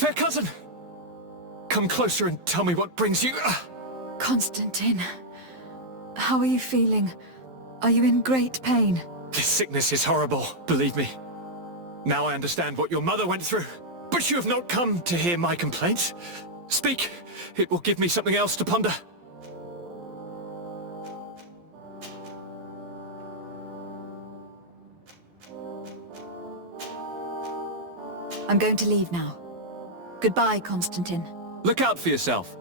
fair cousin! Come closer and tell me what brings you... Constantine, how are you feeling? Are you in great pain? This sickness is horrible, believe me. Now I understand what your mother went through. But you have not come to hear my complaints. Speak, it will give me something else to ponder. I'm going to leave now. Goodbye, Constantine. Look out for yourself.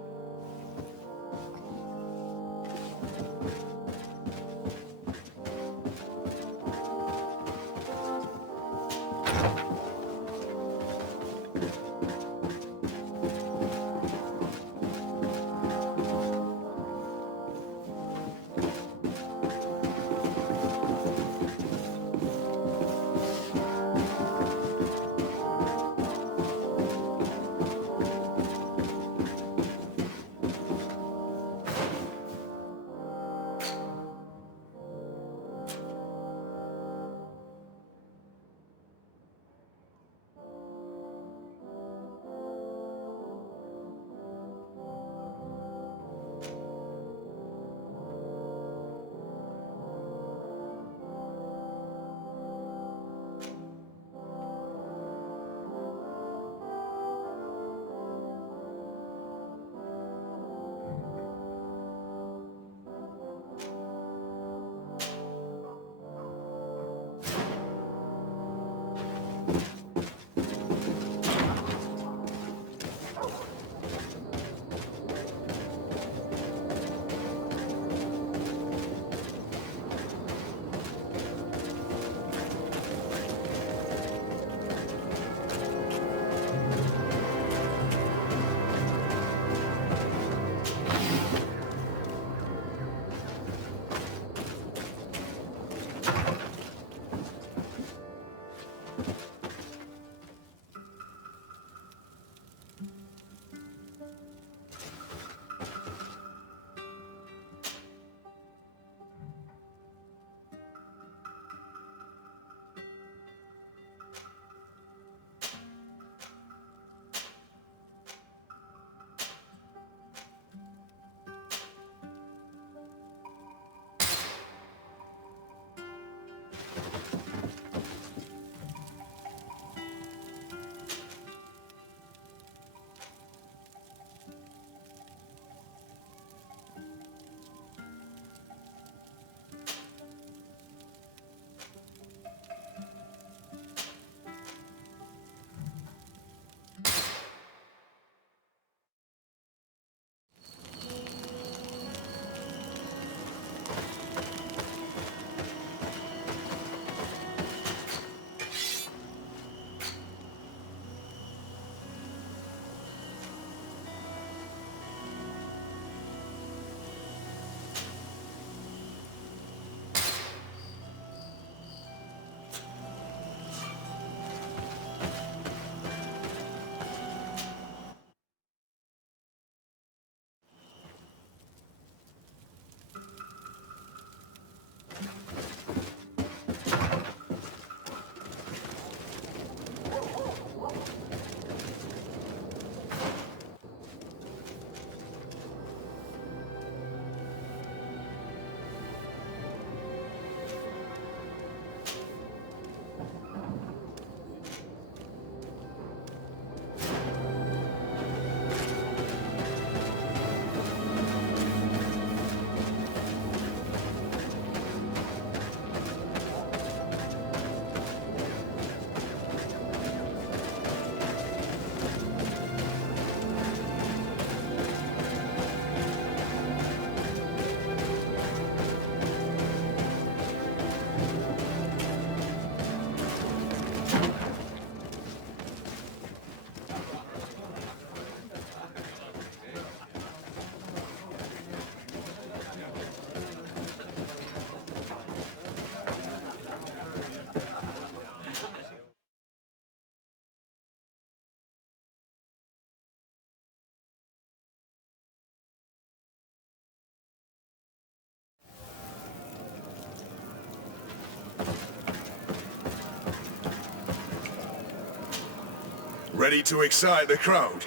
Ready to excite the crowd?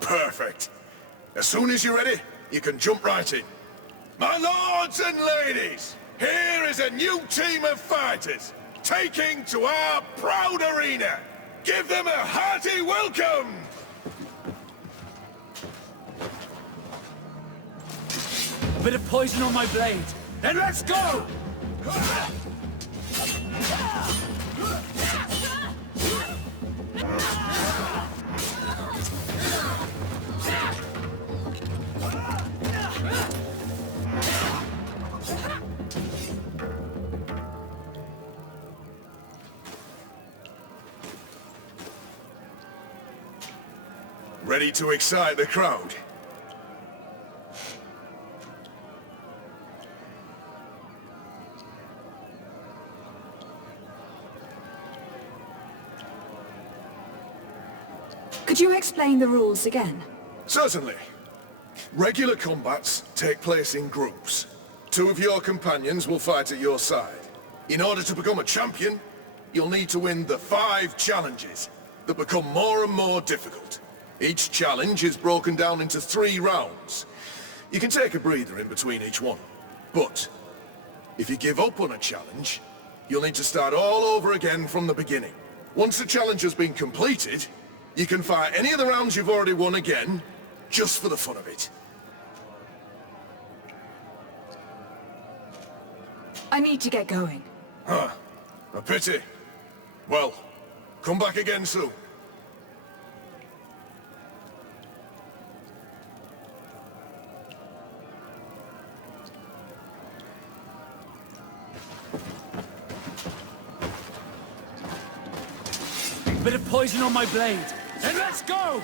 Perfect. As soon as you're ready, you can jump right in. My lords and ladies, here is a new team of fighters, taking to our proud arena. Give them a hearty welcome! A bit of poison on my blade. Then let's go! Ready to excite the crowd? Could you explain the rules again? Certainly. Regular combats take place in groups. 2 of your companions will fight at your side. In order to become a champion, you'll need to win the 5 challenges that become more and more difficult. Each challenge is broken down into 3 rounds. You can take a breather in between each one. But if you give up on a challenge, you'll need to start all over again from the beginning. Once the challenge has been completed, you can fight any of the rounds you've already won again, just for the fun of it. I need to get going. Huh. A pity. Well, come back again soon. A bit of poison on my blade. Then let's go!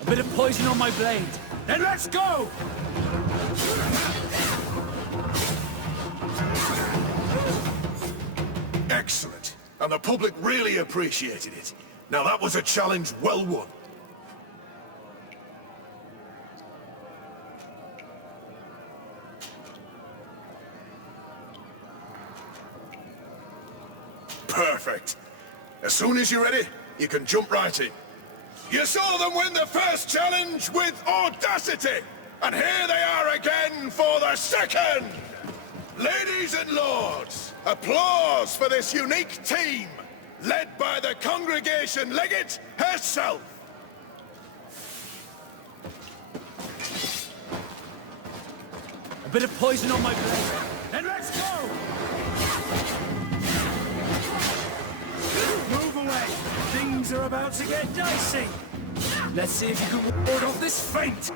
A bit of poison on my blade. Then let's go! Excellent. And the public really appreciated it. Now that was a challenge well won. Perfect. As soon as you're ready, you can jump right in. You saw them win the first challenge with audacity! And here they are again for the second! Ladies and lords, applause for this unique team, led by the congregation legate herself. A bit of poison on my blade. Then let's go! Move away! Things are about to get dicey! Let's see if you can ward off this feint!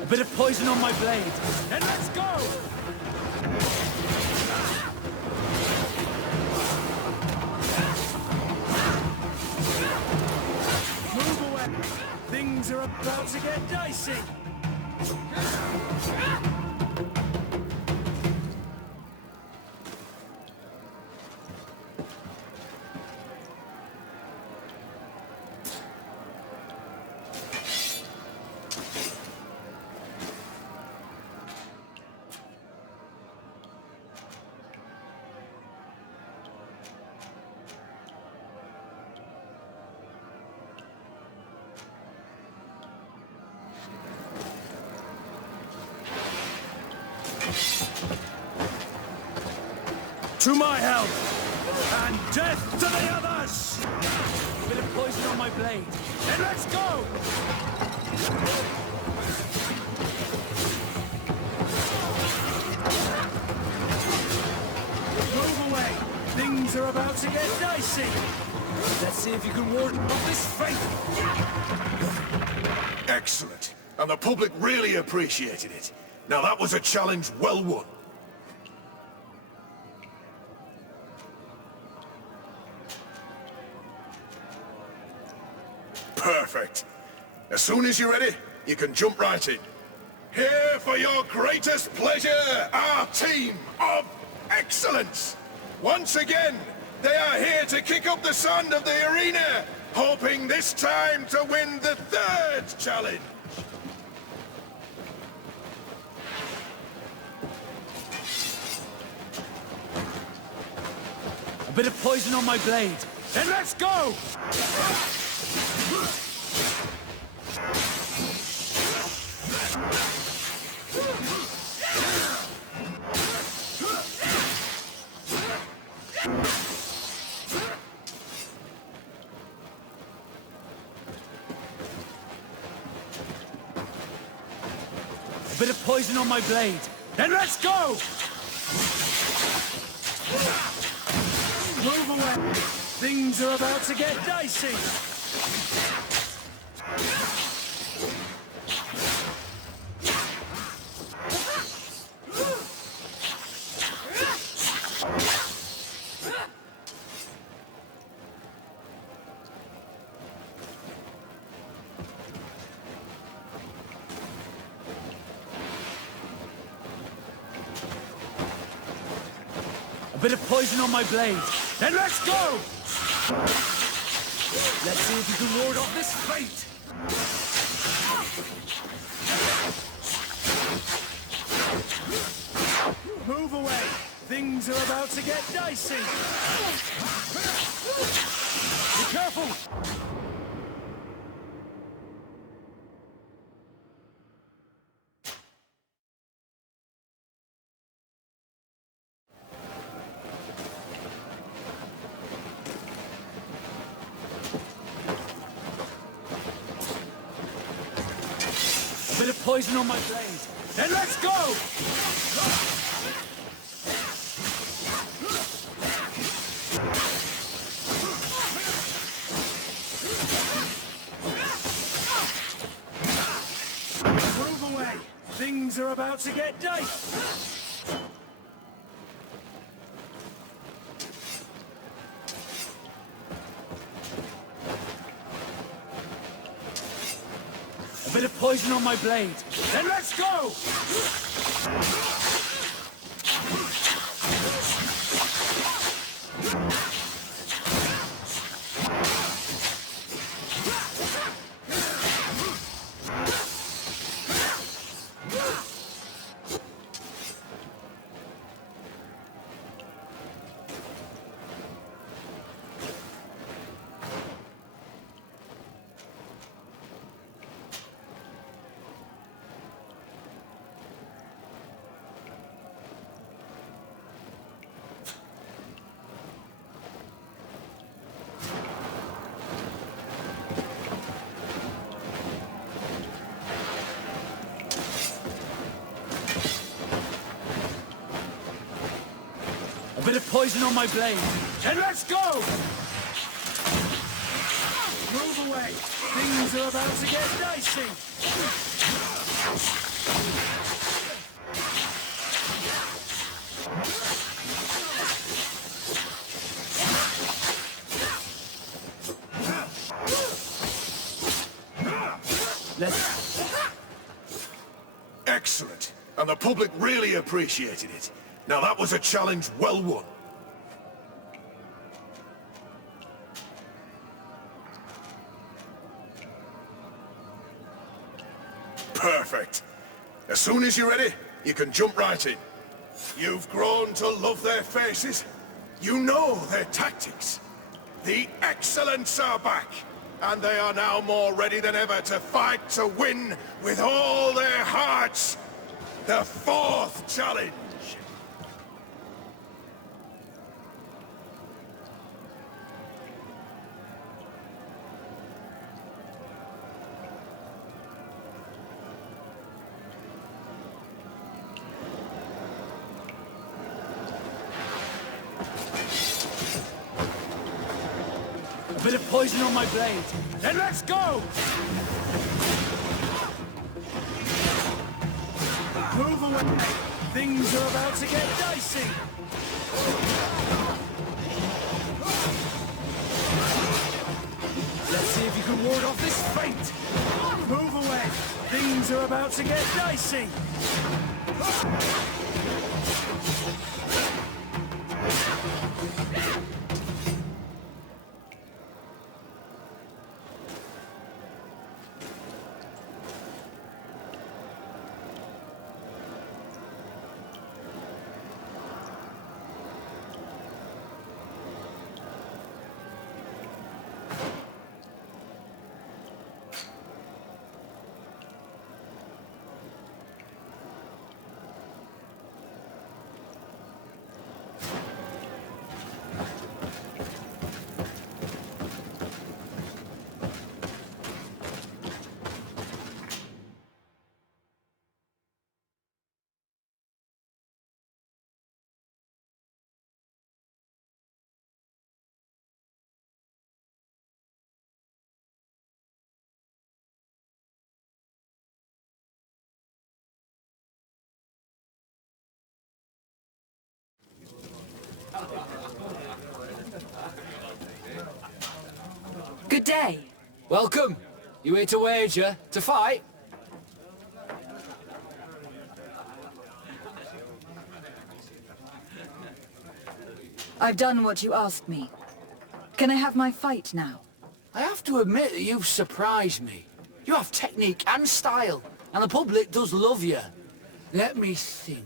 A bit of poison on my blade. Then let's go! Move away! Things are about to get dicey! To my help! And death to the others! A bit of poison on my blade. Then let's go! Move away! Things are about to get dicey! Let's see if you can ward off this fate! Excellent. And the public really appreciated it. Now that was a challenge well won. As soon as you're ready, you can jump right in. Here for your greatest pleasure, our team of excellence. Once again, they are here to kick up the sand of the arena, hoping this time to win the third challenge. A bit of poison on my blade. Then let's go! A bit of poison on my blade. Then let's go! Move away. Things are about to get dicey. A bit of poison on my blade. Then let's go! Let's see if you can ward off this fate. Move away. Things are about to get dicey. Be careful. Bit of poison on my blade. Then let's go! Move away. Things are about to get dicey. A bit of poison on my blade. Then let's go! A bit of poison on my blade. Then let's go! Move away. Things are about to get dicey. Excellent. And the public really appreciated it. Now that was a challenge well won. Perfect. As soon as you're ready, you can jump right in. You've grown to love their faces. You know their tactics. The excellents are back, and they are now more ready than ever to fight to win with all their hearts. The fourth challenge. A bit of poison on my blade. Then let's go! Move away. Things are about to get dicey. Let's see if you can ward off this fate. Things are about to get dicey. Good day. Welcome. You here to wager? To fight? I've done what you asked me. Can I have my fight now? I have to admit that you've surprised me. You have technique and style, and the public does love you. Let me think.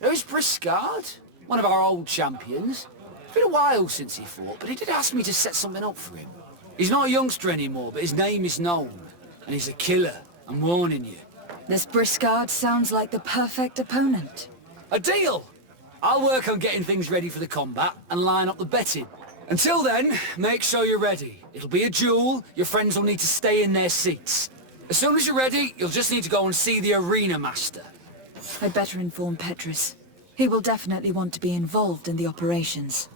There's Briscard, one of our old champions. It's been a while since he fought, but he did ask me to set something up for him. He's not a youngster anymore, but his name is known, and he's a killer. I'm warning you. This Briscard sounds like the perfect opponent. A deal! I'll work on getting things ready for the combat and line up the betting. Until then, make sure you're ready. It'll be a duel. Your friends will need to stay in their seats. As soon as you're ready, you'll just need to go and see the arena master. I'd better inform Petrus. He will definitely want to be involved in the operations.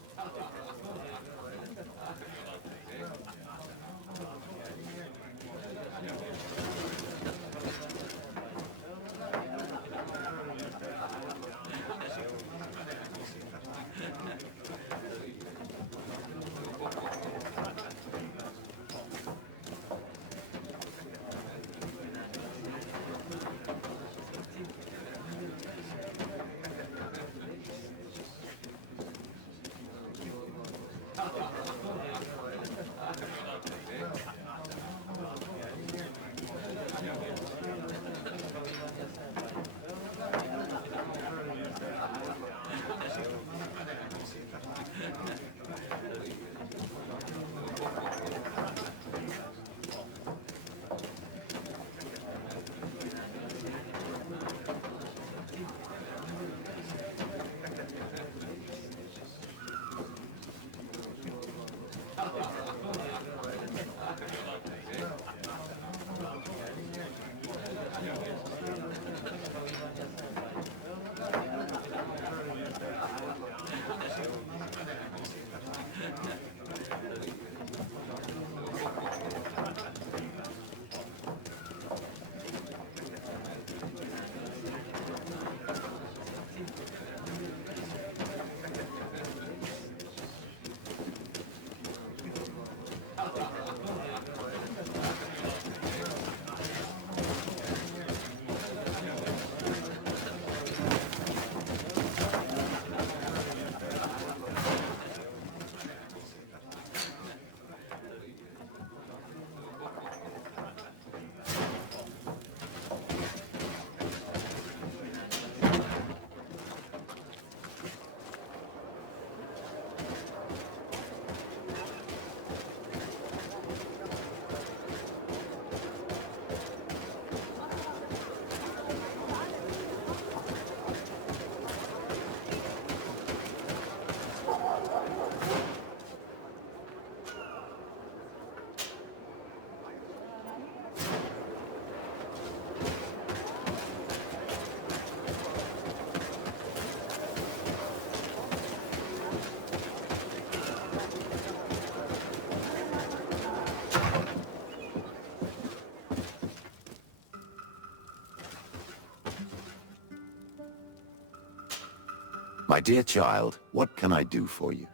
My dear child, what can I do for you?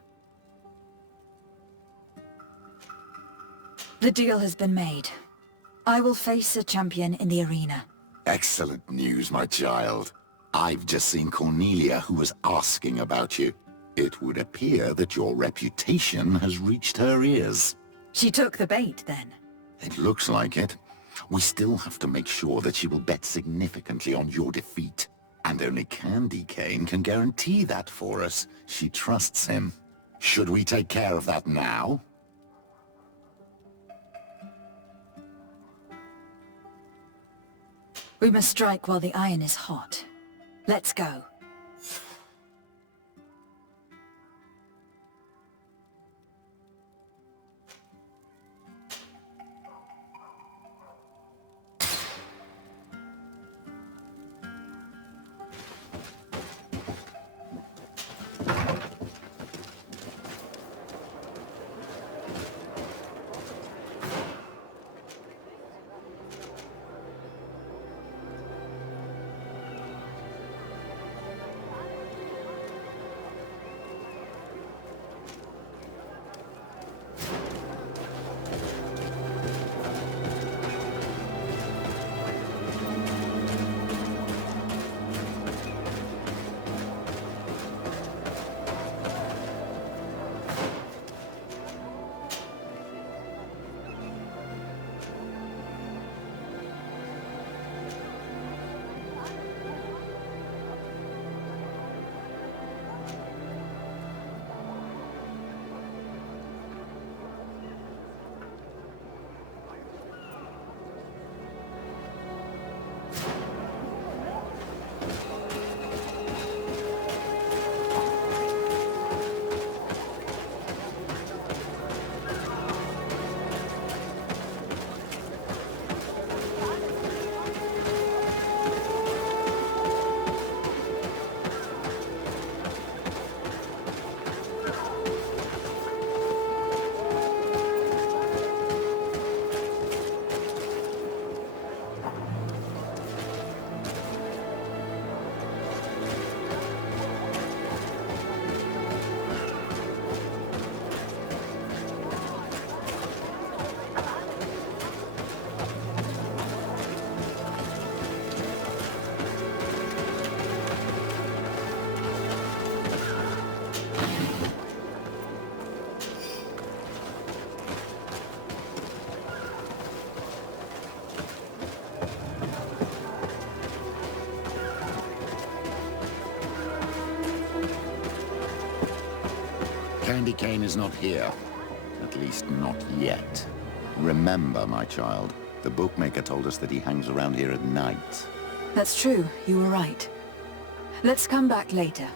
The deal has been made. I will face a champion in the arena. Excellent news, my child. I've just seen Cornelia, who was asking about you. It would appear that your reputation has reached her ears. She took the bait, then. It looks like it. We still have to make sure that she will bet significantly on your defeat. And only Candy Cane can guarantee that for us. She trusts him. Should we take care of that now? We must strike while the iron is hot. Let's go. Candy Cane is not here. At least not yet. Remember, my child, the bookmaker told us that he hangs around here at night. That's true, you were right. Let's come back later.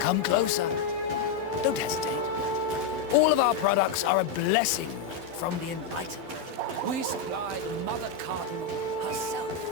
Come closer. Don't hesitate. All of our products are a blessing from the Enlightened. We supply the Mother Cardinal herself.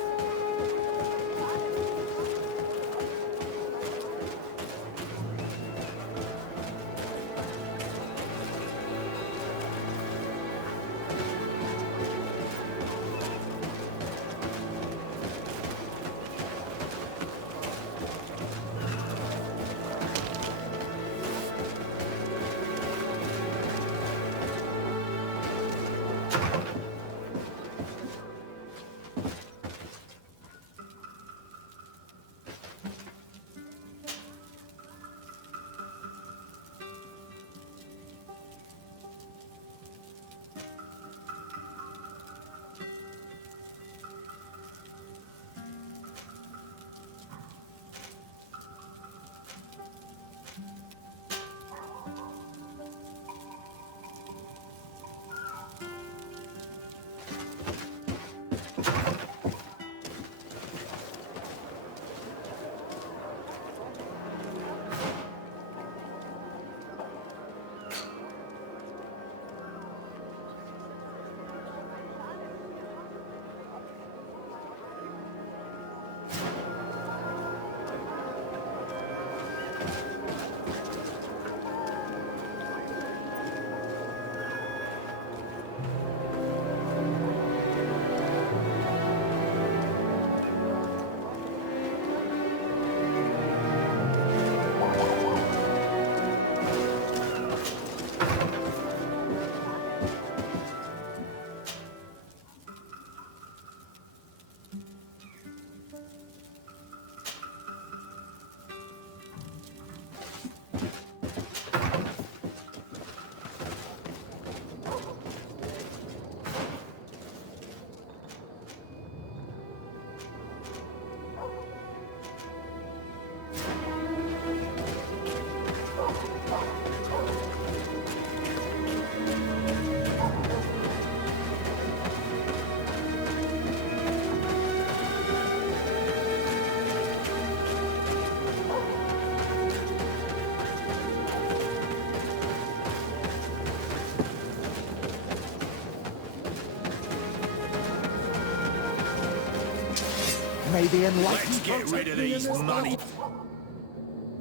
May the enlightened Let's get rid of these money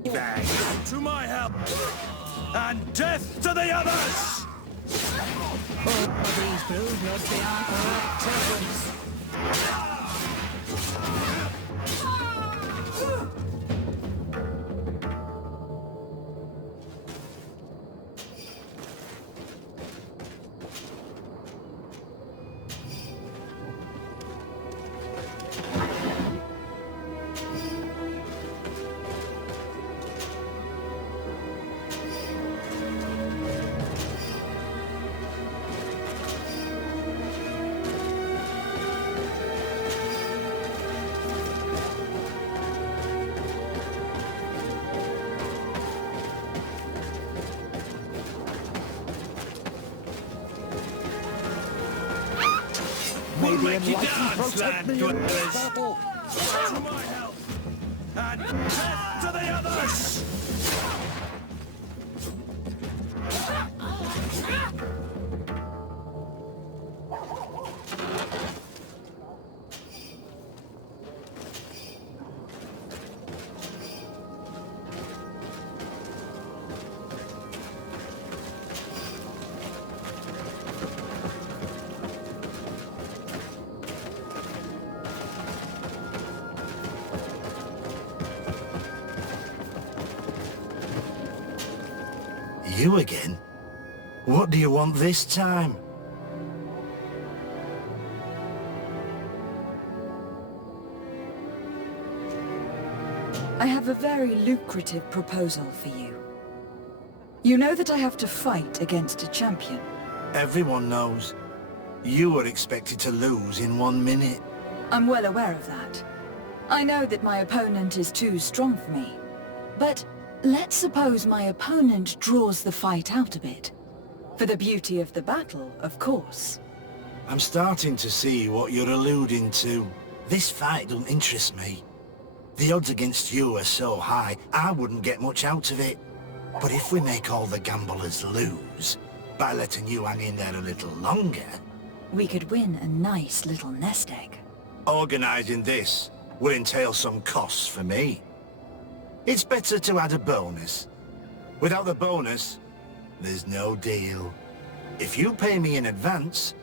bags. To my help! And death to the others! These bluebirds, they are correct reference. May the Make you enlightened dance, protect me in land this dwellers. battle. To my help! And death to the others! You again? What do you want this time? I have a very lucrative proposal for you. You know that I have to fight against a champion. Everyone knows. You were expected to lose in 1 minute. I'm well aware of that. I know that my opponent is too strong for me. But Let's suppose my opponent draws the fight out a bit. For the beauty of the battle, of course. I'm starting to see what you're alluding to. This fight doesn't interest me. The odds against you are so high, I wouldn't get much out of it. But if we make all the gamblers lose, by letting you hang in there a little longer... We could win a nice little nest egg. Organising this will entail some costs for me. It's better to add a bonus. Without the bonus, there's no deal. If you pay me in advance,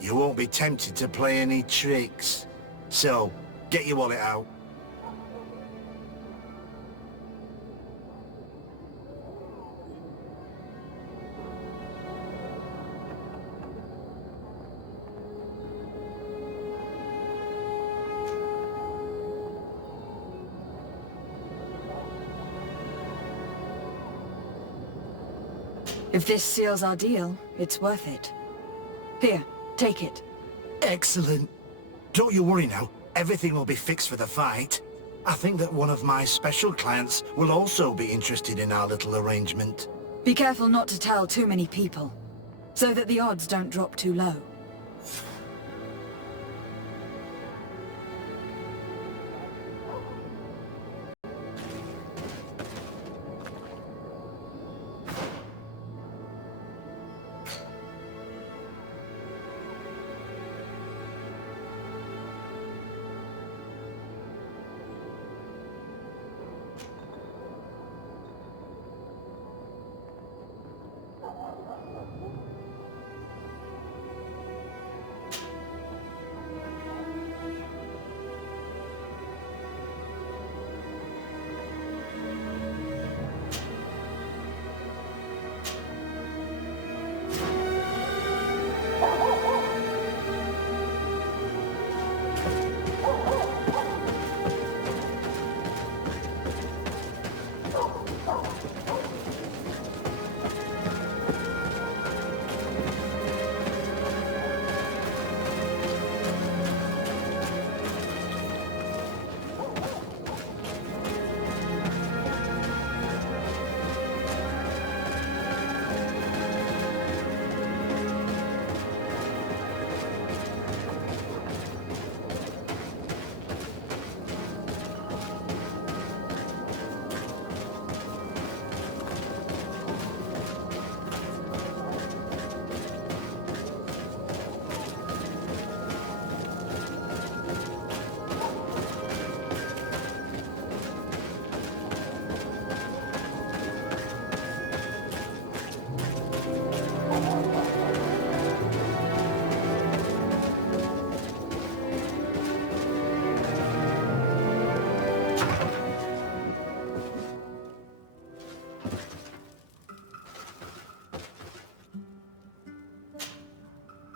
you won't be tempted to play any tricks. So, get your wallet out. If this seals our deal, it's worth it. Here, take it. Excellent. Don't you worry now. Everything will be fixed for the fight. I think that one of my special clients will also be interested in our little arrangement. Be careful not to tell too many people, so that the odds don't drop too low.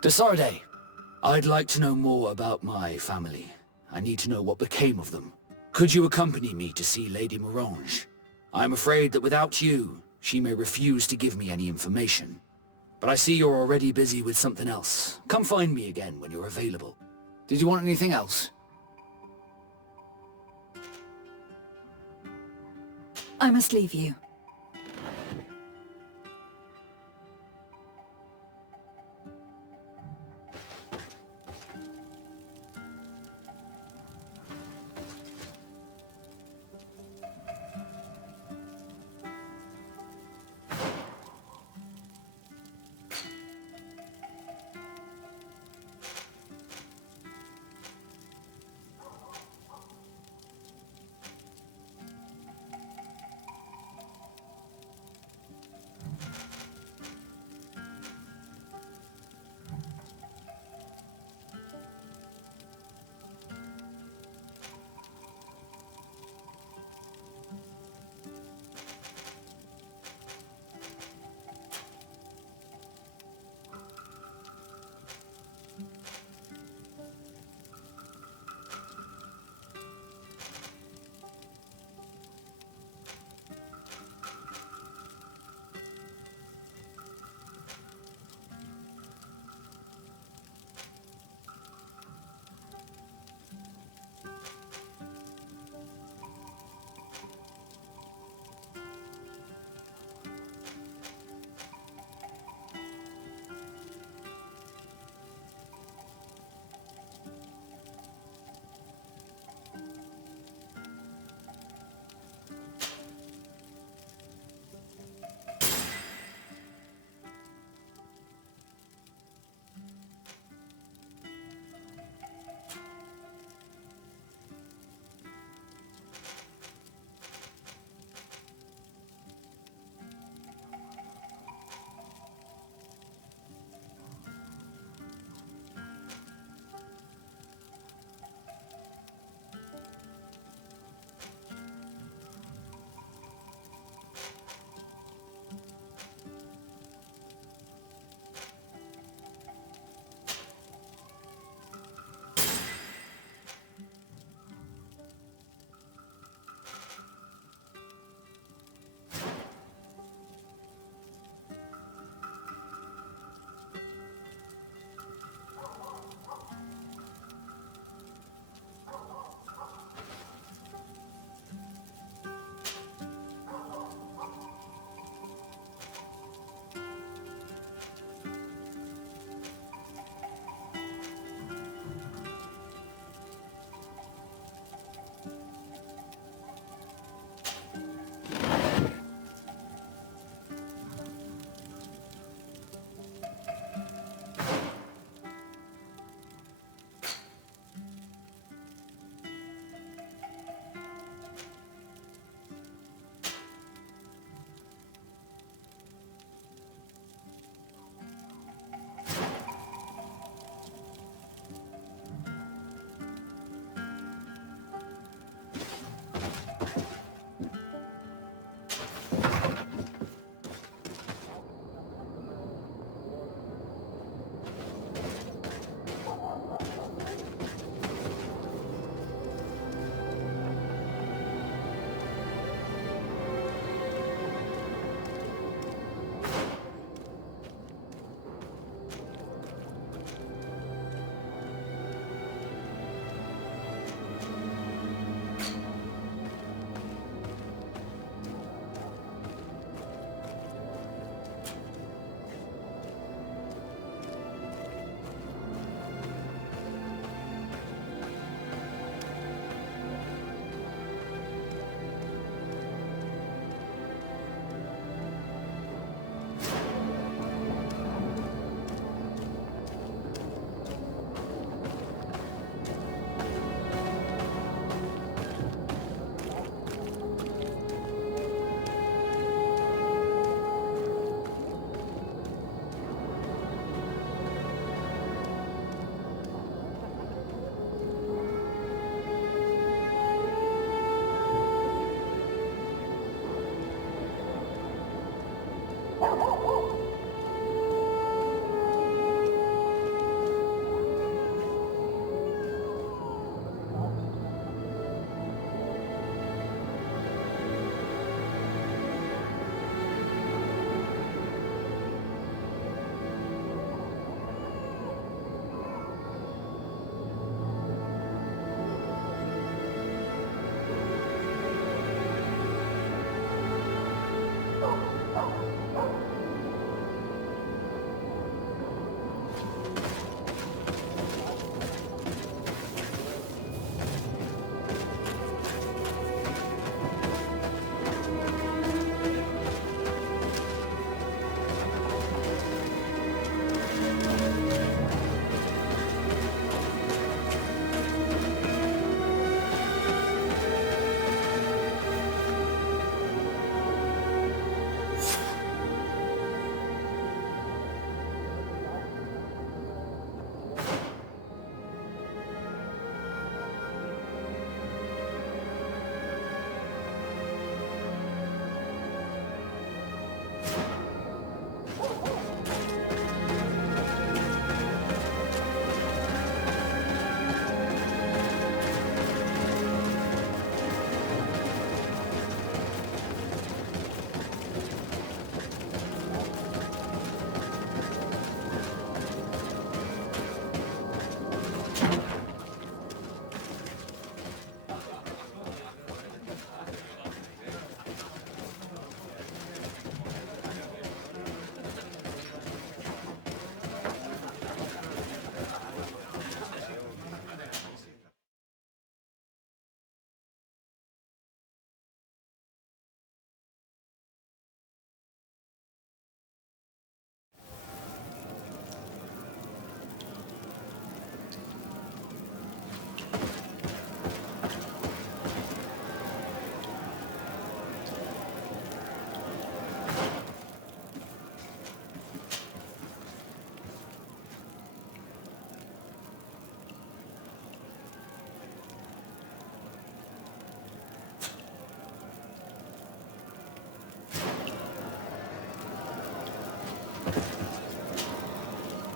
Desarde, I'd like to know more about my family. I need to know what became of them. Could you accompany me to see Lady Morange? I'm afraid that without you, she may refuse to give me any information. But I see you're already busy with something else. Come find me again when you're available. Did you want anything else? I must leave you.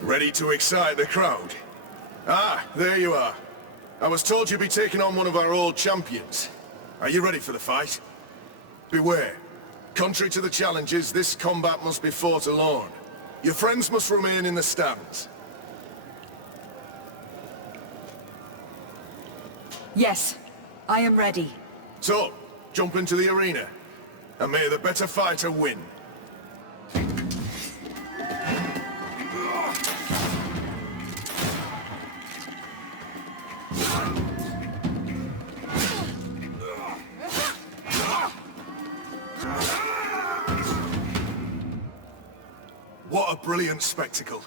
Ready to excite the crowd? Ah, there you are. I was told you'd be taking on one of our old champions. Are you ready for the fight? Beware. Contrary to the challenges, this combat must be fought alone. Your friends must remain in the stands. Yes, I am ready. So, jump into the arena, and may the better fighter win. What a brilliant spectacle.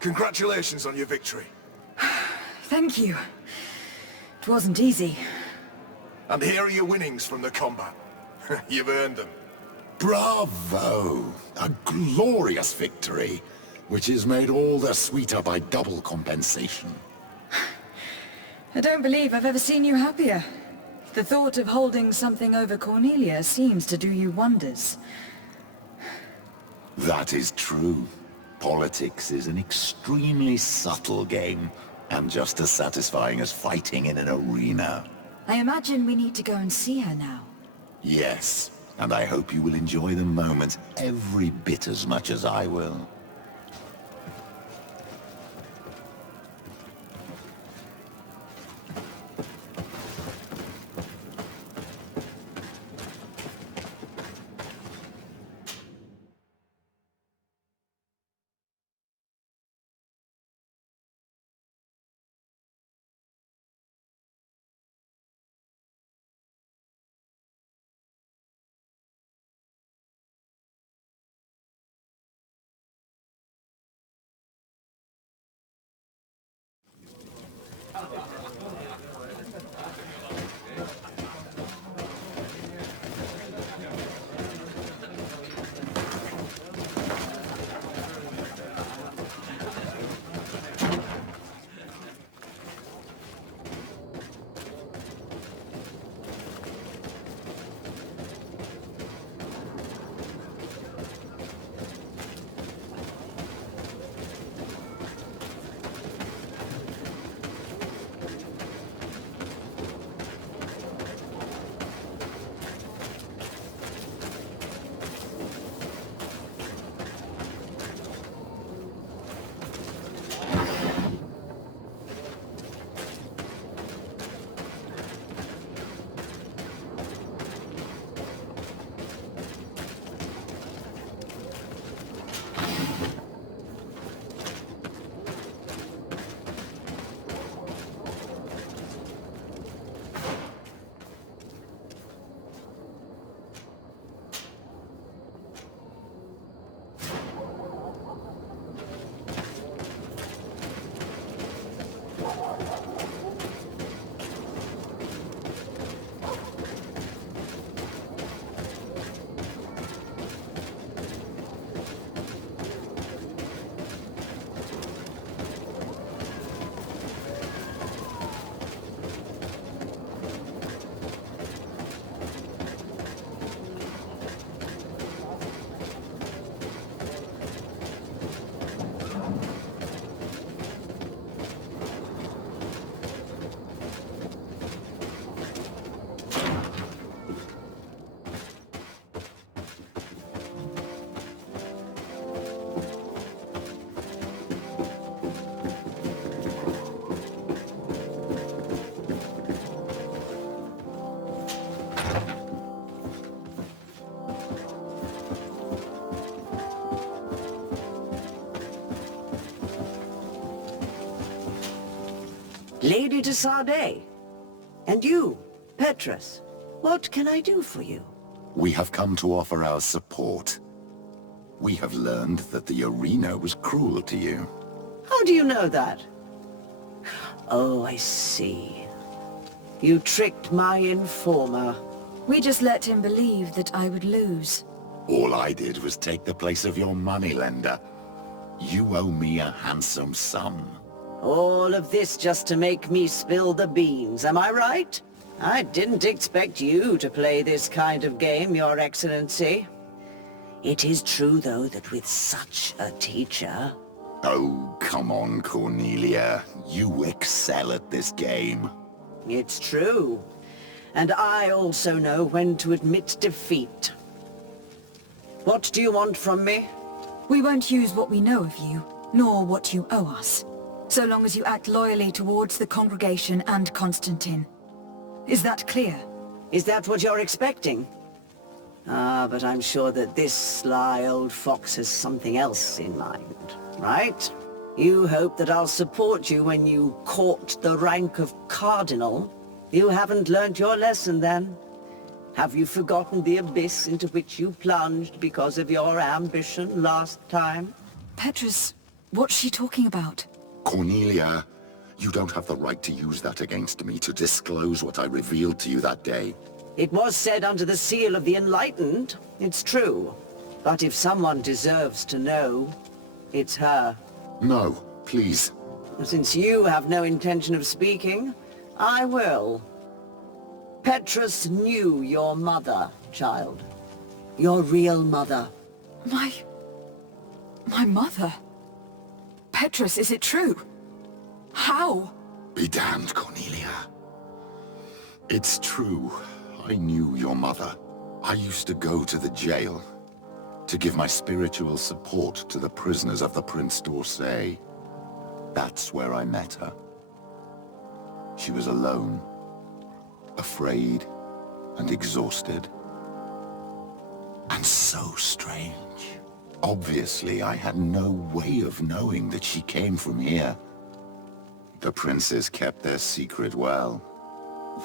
Congratulations on your victory. Thank you. It wasn't easy. And here are your winnings from the combat. You've earned them. Bravo! A glorious victory, which is made all the sweeter by double compensation. I don't believe I've ever seen you happier. The thought of holding something over Cornelia seems to do you wonders. That is true. Politics is an extremely subtle game, and just as satisfying as fighting in an arena. I imagine we need to go and see her now. Yes, and I hope you will enjoy the moment every bit as much as I will. Lady de Sardet. And you, Petrus. What can I do for you? We have come to offer our support. We have learned that the arena was cruel to you. How do you know that? Oh, I see. You tricked my informer. We just let him believe that I would lose. All I did was take the place of your moneylender. You owe me a handsome sum. All of this just to make me spill the beans, am I right? I didn't expect you to play this kind of game, Your Excellency. It is true, though, that with such a teacher... Oh, come on, Cornelia. You excel at this game. It's true. And I also know when to admit defeat. What do you want from me? We won't use what we know of you, nor what you owe us, so long as you act loyally towards the congregation and Constantine. Is that clear? Is that what you're expecting? Ah, but I'm sure that this sly old fox has something else in mind, right? You hope that I'll support you when you court the rank of cardinal? You haven't learnt your lesson, then? Have you forgotten the abyss into which you plunged because of your ambition last time? Petrus, what's she talking about? Cornelia, you don't have the right to use that against me, to disclose what I revealed to you that day. It was said under the seal of the Enlightened, it's true. But if someone deserves to know, it's her. No, please. Since you have no intention of speaking, I will. Petrus knew your mother, child. Your real mother. My mother? Petrus, is it true? How? Be damned, Cornelia. It's true. I knew your mother. I used to go to the jail to give my spiritual support to the prisoners of the Prince d'Orsay. That's where I met her. She was alone, afraid, and exhausted. And so strange. Obviously, I had no way of knowing that she came from here. The princes kept their secret well.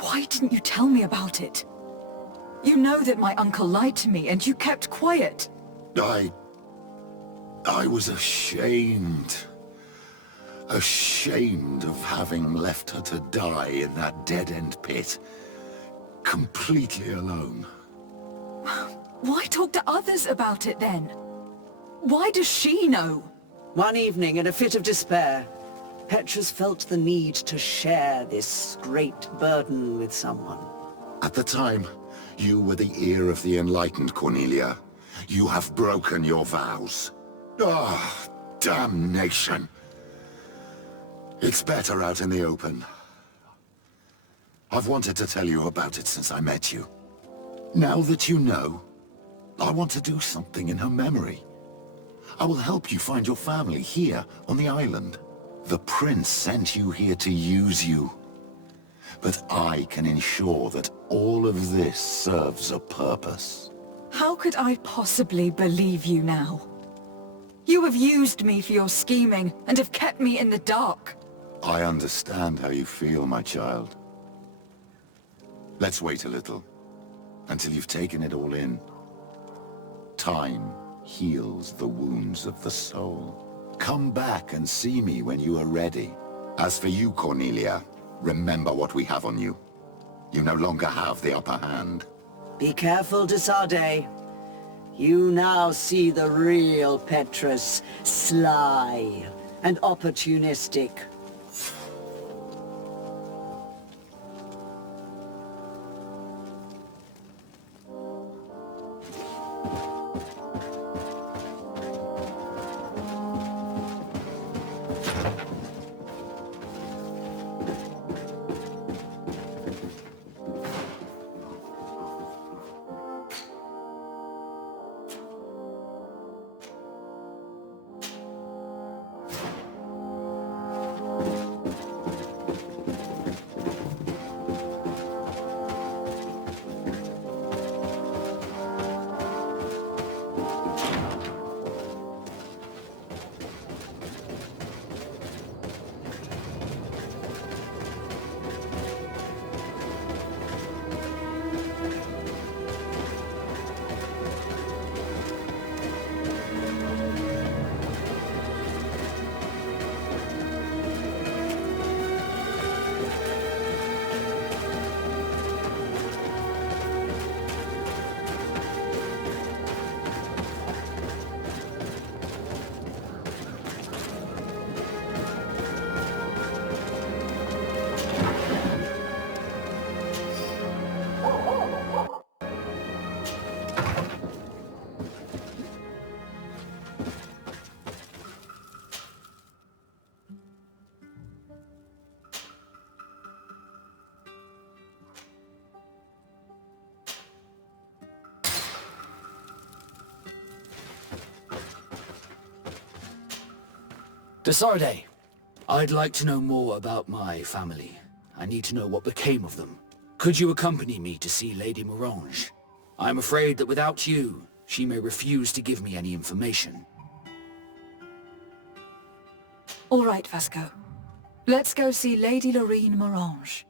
Why didn't you tell me about it? You know that my uncle lied to me, and you kept quiet. I was ashamed. Ashamed of having left her to die in that dead-end pit. Completely alone. Why talk to others about it, then? Why does she know? One evening, in a fit of despair, Petrus felt the need to share this great burden with someone. At the time, you were the ear of the enlightened, Cornelia. You have broken your vows. Ah, damnation. It's better out in the open. I've wanted to tell you about it since I met you. Now that you know, I want to do something in her memory. I will help you find your family here on the island. The prince sent you here to use you. But I can ensure that all of this serves a purpose. How could I possibly believe you now? You have used me for your scheming and have kept me in the dark. I understand how you feel, my child. Let's wait a little, until you've taken it all in. Time heals the wounds of the soul. Come back and see me when you are ready. As for you, Cornelia, remember what we have on you. You no longer have the upper hand. Be careful, de Sardet. You now see the real Petrus, sly and opportunistic. Desarde, I'd like to know more about my family. I need to know what became of them. Could you accompany me to see Lady Morange? I'm afraid that without you, she may refuse to give me any information. All right, Vasco. Let's go see Lady Lorraine Morange.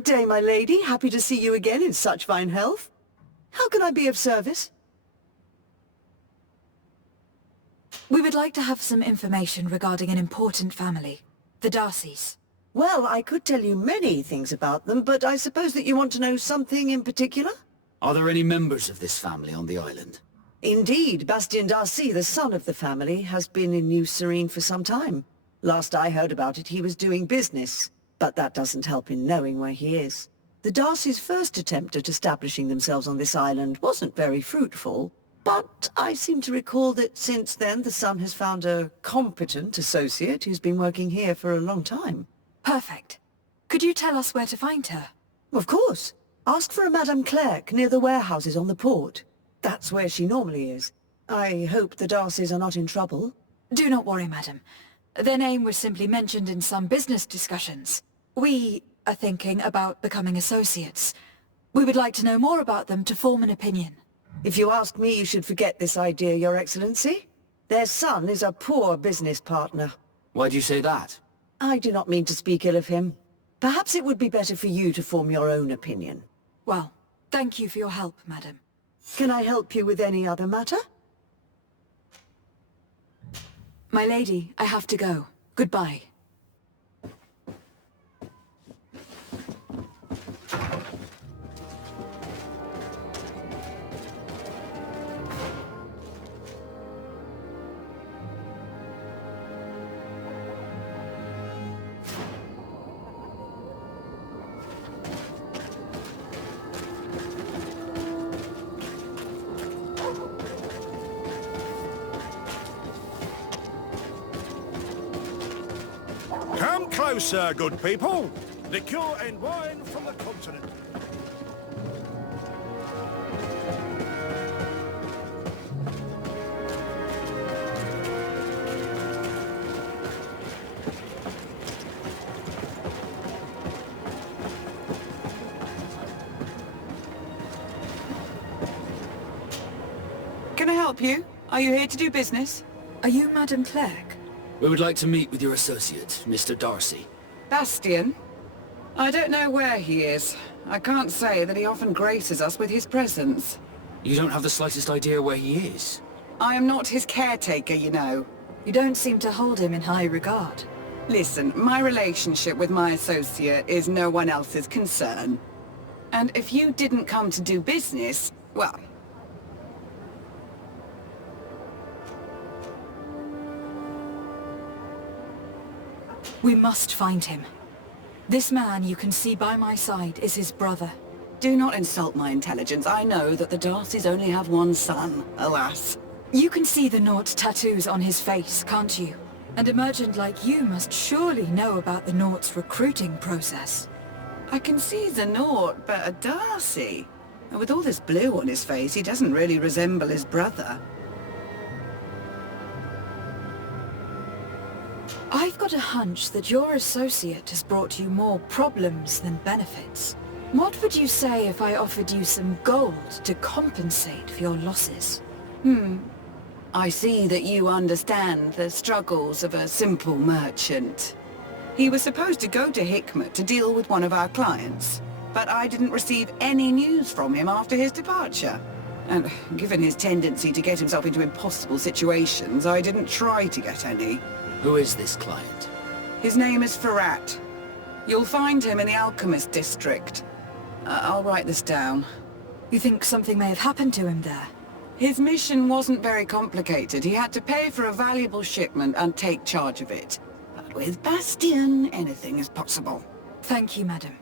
Good day, my lady. Happy to see you again in such fine health. How can I be of service? We would like to have some information regarding an important family, the Darcys. Well, I could tell you many things about them, but I suppose that you want to know something in particular? Are there any members of this family on the island? Indeed, Bastien Darcy, the son of the family, has been in New Serene for some time. Last I heard about it, he was doing business, but that doesn't help in knowing where he is. The Darcys' first attempt at establishing themselves on this island wasn't very fruitful, but I seem to recall that since then the son has found a competent associate who's been working here for a long time. Perfect. Could you tell us where to find her? Of course. Ask for a Madame Clerc near the warehouses on the port. That's where she normally is. I hope the Darcys are not in trouble. Do not worry, madam. Their name was simply mentioned in some business discussions. We are thinking about becoming associates. We would like to know more about them to form an opinion. If you ask me, you should forget this idea, Your Excellency. Their son is a poor business partner. Why do you say that? I do not mean to speak ill of him. Perhaps it would be better for you to form your own opinion. Well, thank you for your help, madam. Can I help you with any other matter? My lady, I have to go. Goodbye. Come closer, good people. Liqueur and wine from the continent. Can I help you? Are you here to do business? Are you Madam Clerk? We would like to meet with your associate, Mr. Darcy. Bastian? I don't know where he is. I can't say that he often graces us with his presence. You don't have the slightest idea where he is? I am not his caretaker, you know. You don't seem to hold him in high regard. Listen, my relationship with my associate is no one else's concern. And if you didn't come to do business, well... We must find him. This man you can see by my side is his brother. Do not insult my intelligence. I know that the Darcys only have one son, alas. You can see the Naught tattoos on his face, can't you? And a merchant like you must surely know about the Naught's recruiting process. I can see the Naught, but a Darcy? And with all this blue on his face, he doesn't really resemble his brother. I've got a hunch that your associate has brought you more problems than benefits. What would you say if I offered you some gold to compensate for your losses? I see that you understand the struggles of a simple merchant. He was supposed to go to Hikmet to deal with one of our clients, but I didn't receive any news from him after his departure. And given his tendency to get himself into impossible situations, I didn't try to get any. Who is this client? His name is Ferrat. You'll find him in the Alchemist district. I'll write this down. You think something may have happened to him there? His mission wasn't very complicated. He had to pay for a valuable shipment and take charge of it. But with Bastian, anything is possible. Thank you, madam.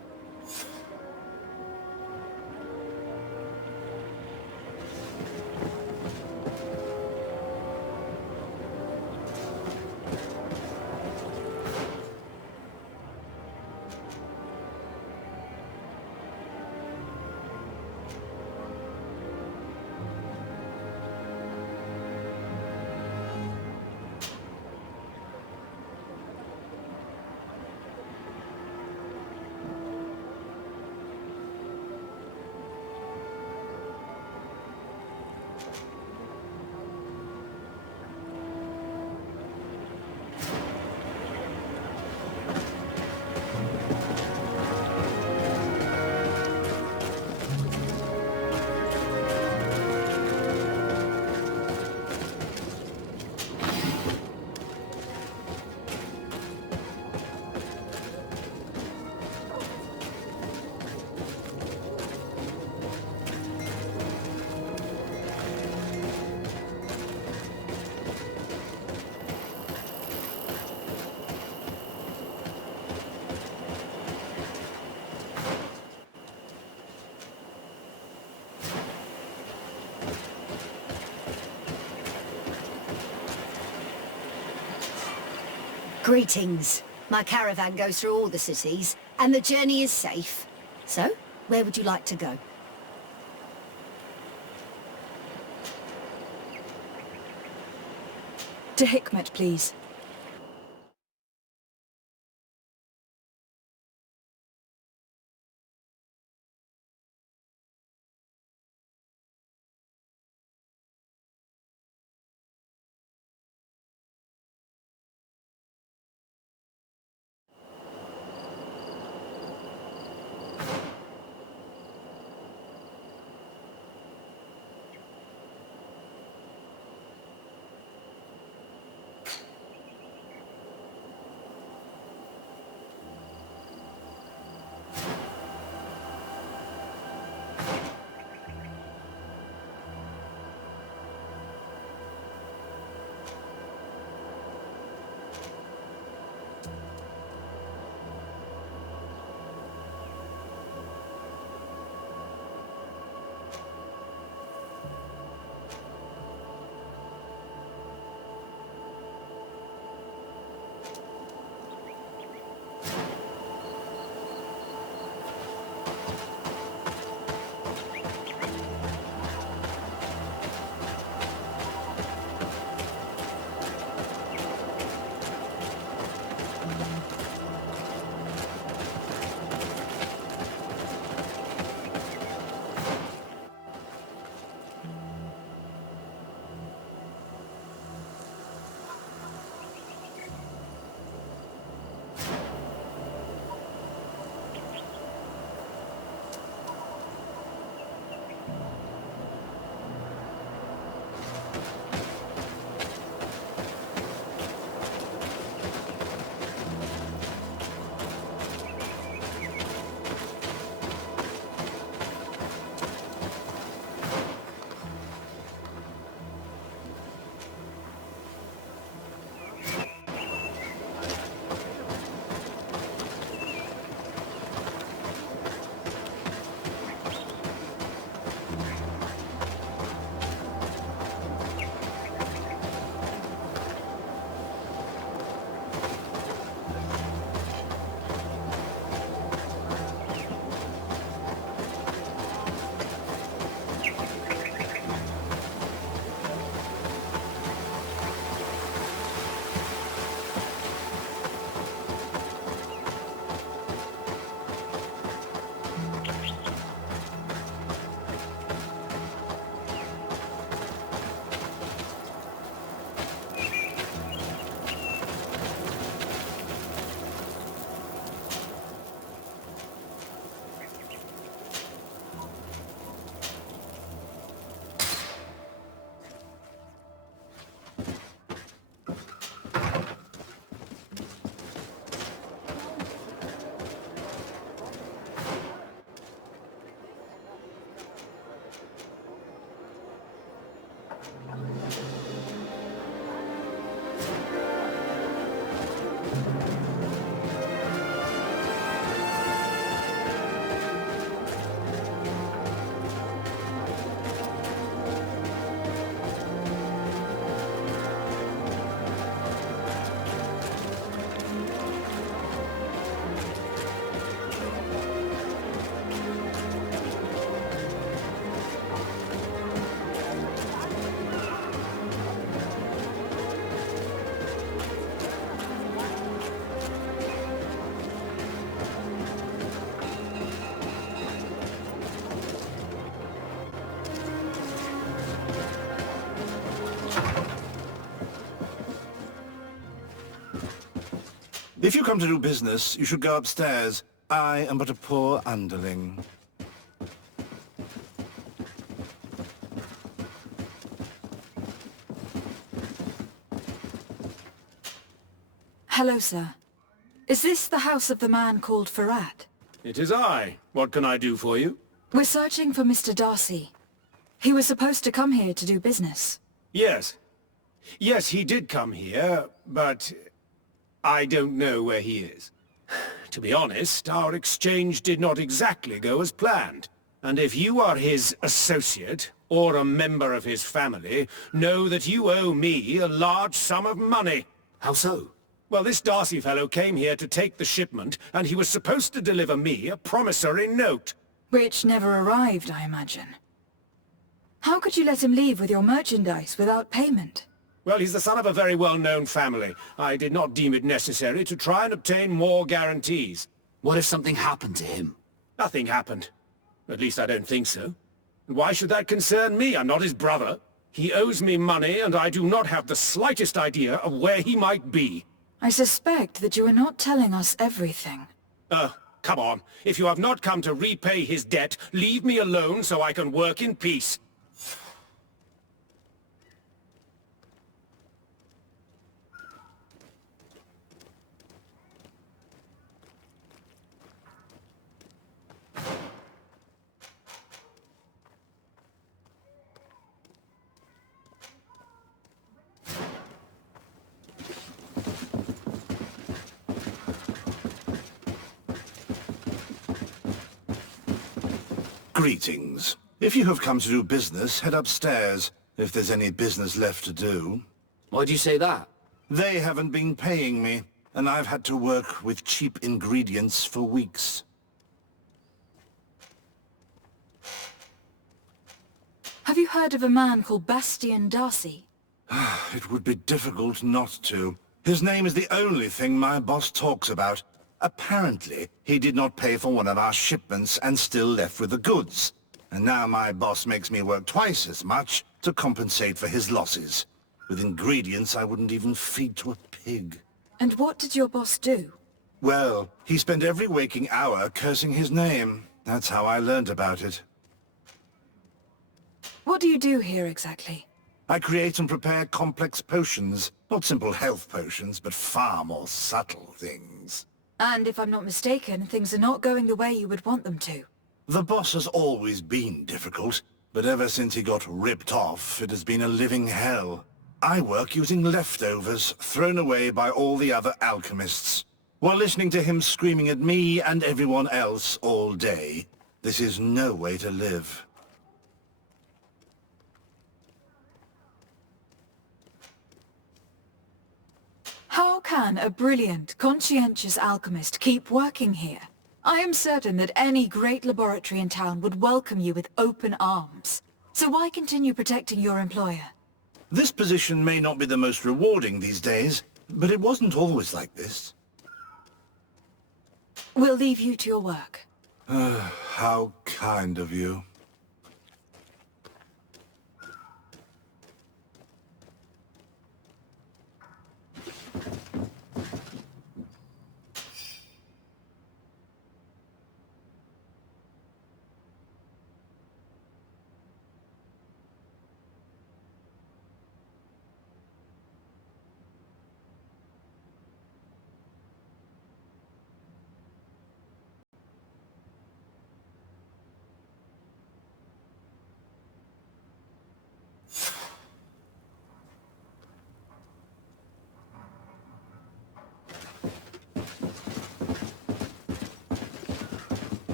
Greetings. My caravan goes through all the cities, and the journey is safe. So, where would you like to go? To Hikmet, please. If you come to do business, you should go upstairs. I am but a poor underling. Hello, sir. Is this the house of the man called Farad? It is I. What can I do for you? We're searching for Mr. Darcy. He was supposed to come here to do business. Yes. Yes, he did come here, but I don't know where he is. To be honest, our exchange did not exactly go as planned. And if you are his associate, or a member of his family, know that you owe me a large sum of money. How so? Well, this Darcy fellow came here to take the shipment, and he was supposed to deliver me a promissory note. Which never arrived, I imagine. How could you let him leave with your merchandise without payment? Well, he's the son of a very well-known family. I did not deem it necessary to try and obtain more guarantees. What if something happened to him? Nothing happened. At least I don't think so. And why should that concern me? I'm not his brother. He owes me money, and I do not have the slightest idea of where he might be. I suspect that you are not telling us everything. Come on. If you have not come to repay his debt, leave me alone so I can work in peace. Greetings. If you have come to do business, head upstairs, if there's any business left to do. Why do you say that? They haven't been paying me, and I've had to work with cheap ingredients for weeks. Have you heard of a man called Bastian Darcy? It would be difficult not to. His name is the only thing my boss talks about. Apparently, he did not pay for one of our shipments and still left with the goods. And now my boss makes me work twice as much to compensate for his losses. With ingredients I wouldn't even feed to a pig. And what did your boss do? Well, he spent every waking hour cursing his name. That's how I learned about it. What do you do here exactly? I create and prepare complex potions. Not simple health potions, but far more subtle things. And if I'm not mistaken, things are not going the way you would want them to. The boss has always been difficult, but ever since he got ripped off, it has been a living hell. I work using leftovers thrown away by all the other alchemists, while listening to him screaming at me and everyone else all day. This is no way to live. How can a brilliant, conscientious alchemist keep working here? I am certain that any great laboratory in town would welcome you with open arms. So why continue protecting your employer? This position may not be the most rewarding these days, but it wasn't always like this. We'll leave you to your work. How kind of you.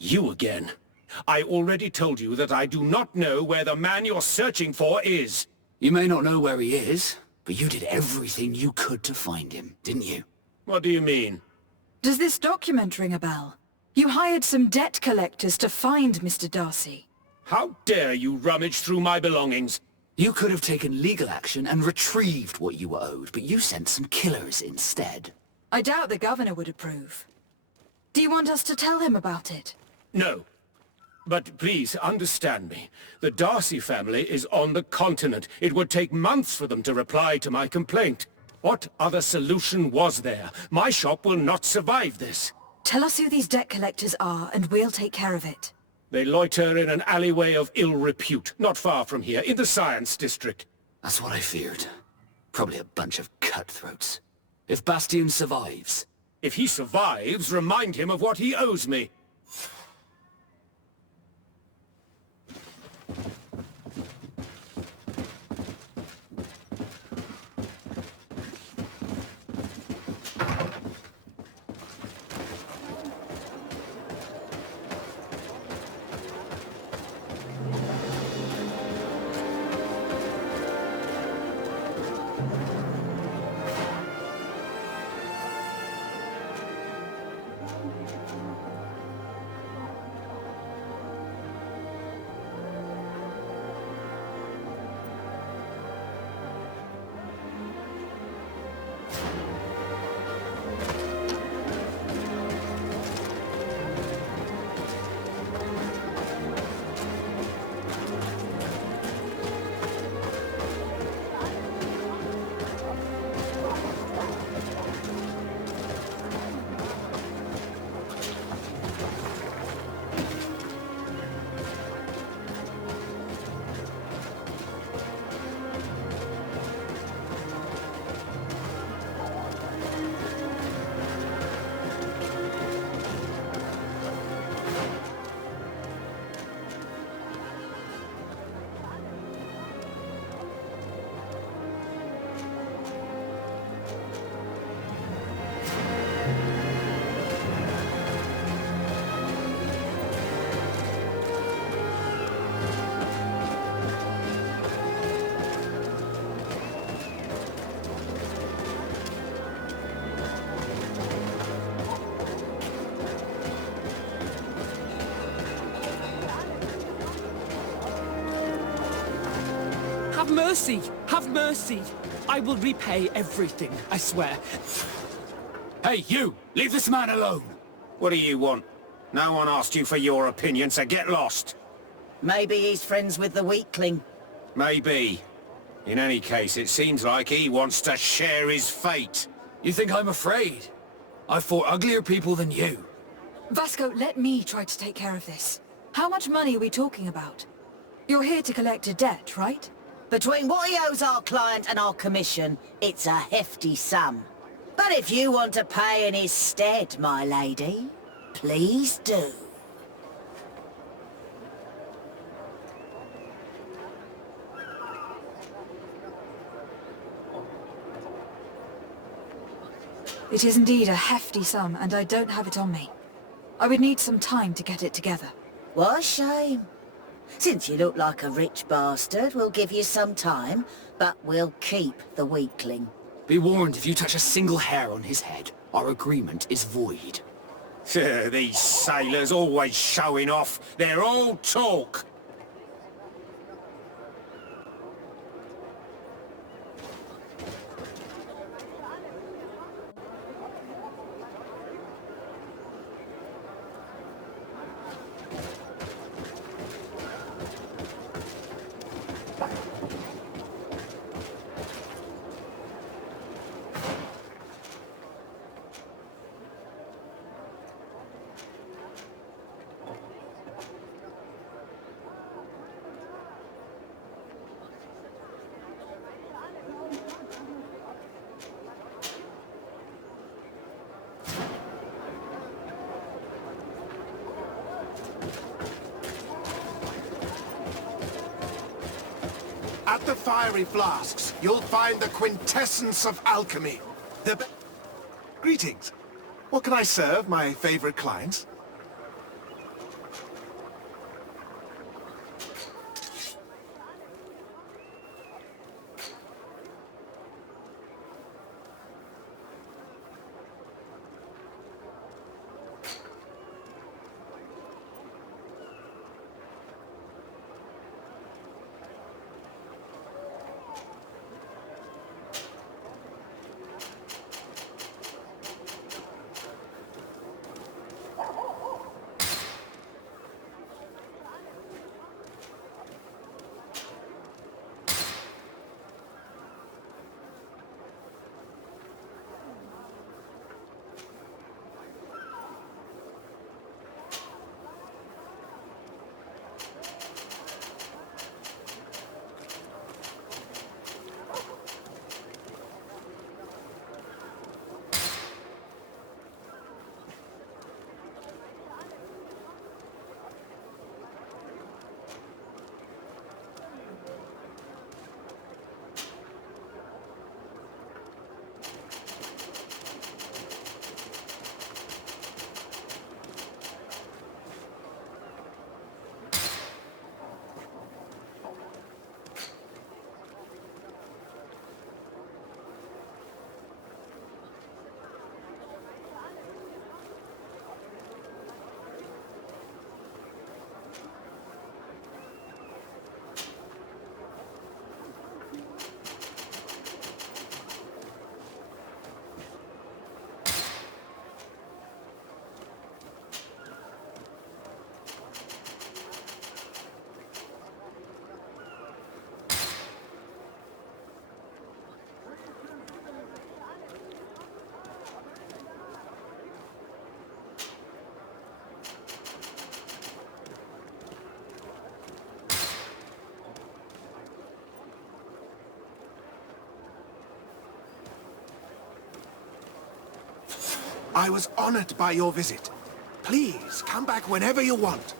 You again. I already told you that I do not know where the man you're searching for is. You may not know where he is, but you did everything you could to find him, didn't you? What do you mean? Does this document ring a bell? You hired some debt collectors to find Mr. Darcy. How dare you rummage through my belongings? You could have taken legal action and retrieved what you were owed, but you sent some killers instead. I doubt the governor would approve. Do you want us to tell him about it? No. But please, understand me. The Darcy family is on the continent. It would take months for them to reply to my complaint. What other solution was there? My shop will not survive this. Tell us who these debt collectors are, and we'll take care of it. They loiter in an alleyway of ill repute, not far from here, in the Science District. That's what I feared. Probably a bunch of cutthroats. If Bastion survives... If he survives, remind him of what he owes me. Have mercy! Have mercy! I will repay everything, I swear. Hey, you! Leave this man alone! What do you want? No one asked you for your opinion, so get lost. Maybe he's friends with the weakling. Maybe. In any case, it seems like he wants to share his fate. You think I'm afraid? I've fought uglier people than you. Vasco, let me try to take care of this. How much money are we talking about? You're here to collect a debt, right? Between what he owes our client and our commission, it's a hefty sum. But if you want to pay in his stead, my lady, please do. It is indeed a hefty sum, and I don't have it on me. I would need some time to get it together. What a shame. Since you look like a rich bastard, we'll give you some time, but we'll keep the weakling. Be warned, if you touch a single hair on his head, our agreement is void. These sailors always showing off. They're all talk. At the fiery flasks, you'll find the quintessence of alchemy. Greetings. What can I serve my favorite clients? I was honored by your visit. Please, come back whenever you want.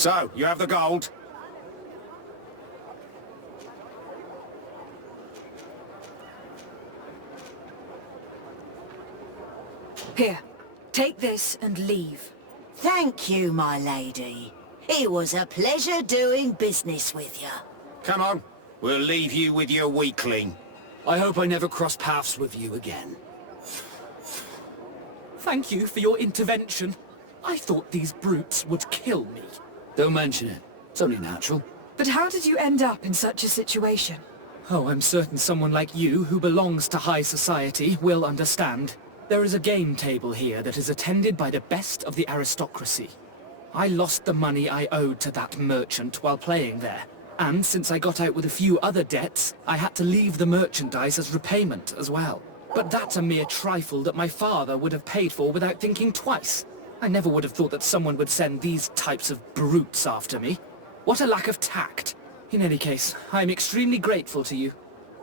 So, you have the gold? Here, take this and leave. Thank you, my lady. It was a pleasure doing business with you. Come on, we'll leave you with your weakling. I hope I never cross paths with you again. Thank you for your intervention. I thought these brutes would kill me. Don't mention it. It's only natural. But how did you end up in such a situation? Oh, I'm certain someone like you, who belongs to high society, will understand. There is a game table here that is attended by the best of the aristocracy. I lost the money I owed to that merchant while playing there. And since I got out with a few other debts, I had to leave the merchandise as repayment as well. But that's a mere trifle that my father would have paid for without thinking twice. I never would have thought that someone would send these types of brutes after me. What a lack of tact. In any case, I'm extremely grateful to you.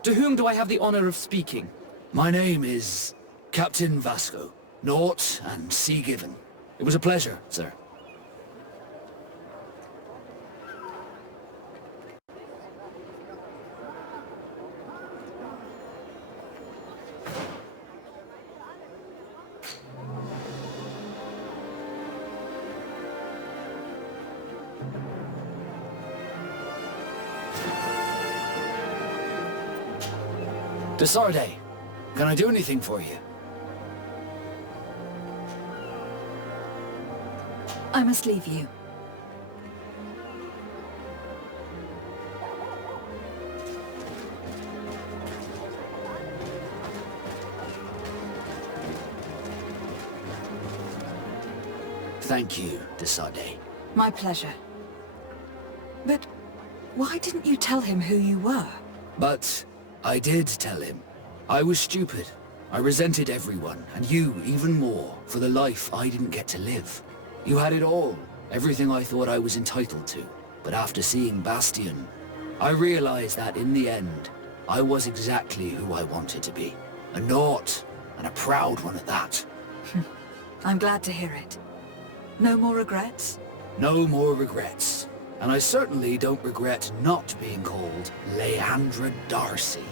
To whom do I have the honor of speaking? My name is Captain Vasco. Naught and sea given. It was a pleasure, sir. Desarde, can I do anything for you? I must leave you. Thank you, Desarde. My pleasure. But why didn't you tell him who you were? But I did tell him. I was stupid. I resented everyone, and you even more, for the life I didn't get to live. You had it all, everything I thought I was entitled to. But after seeing Bastion, I realized that in the end, I was exactly who I wanted to be. A naught, and a proud one at that. I'm glad to hear it. No more regrets? No more regrets. And I certainly don't regret not being called Leandra Darcy.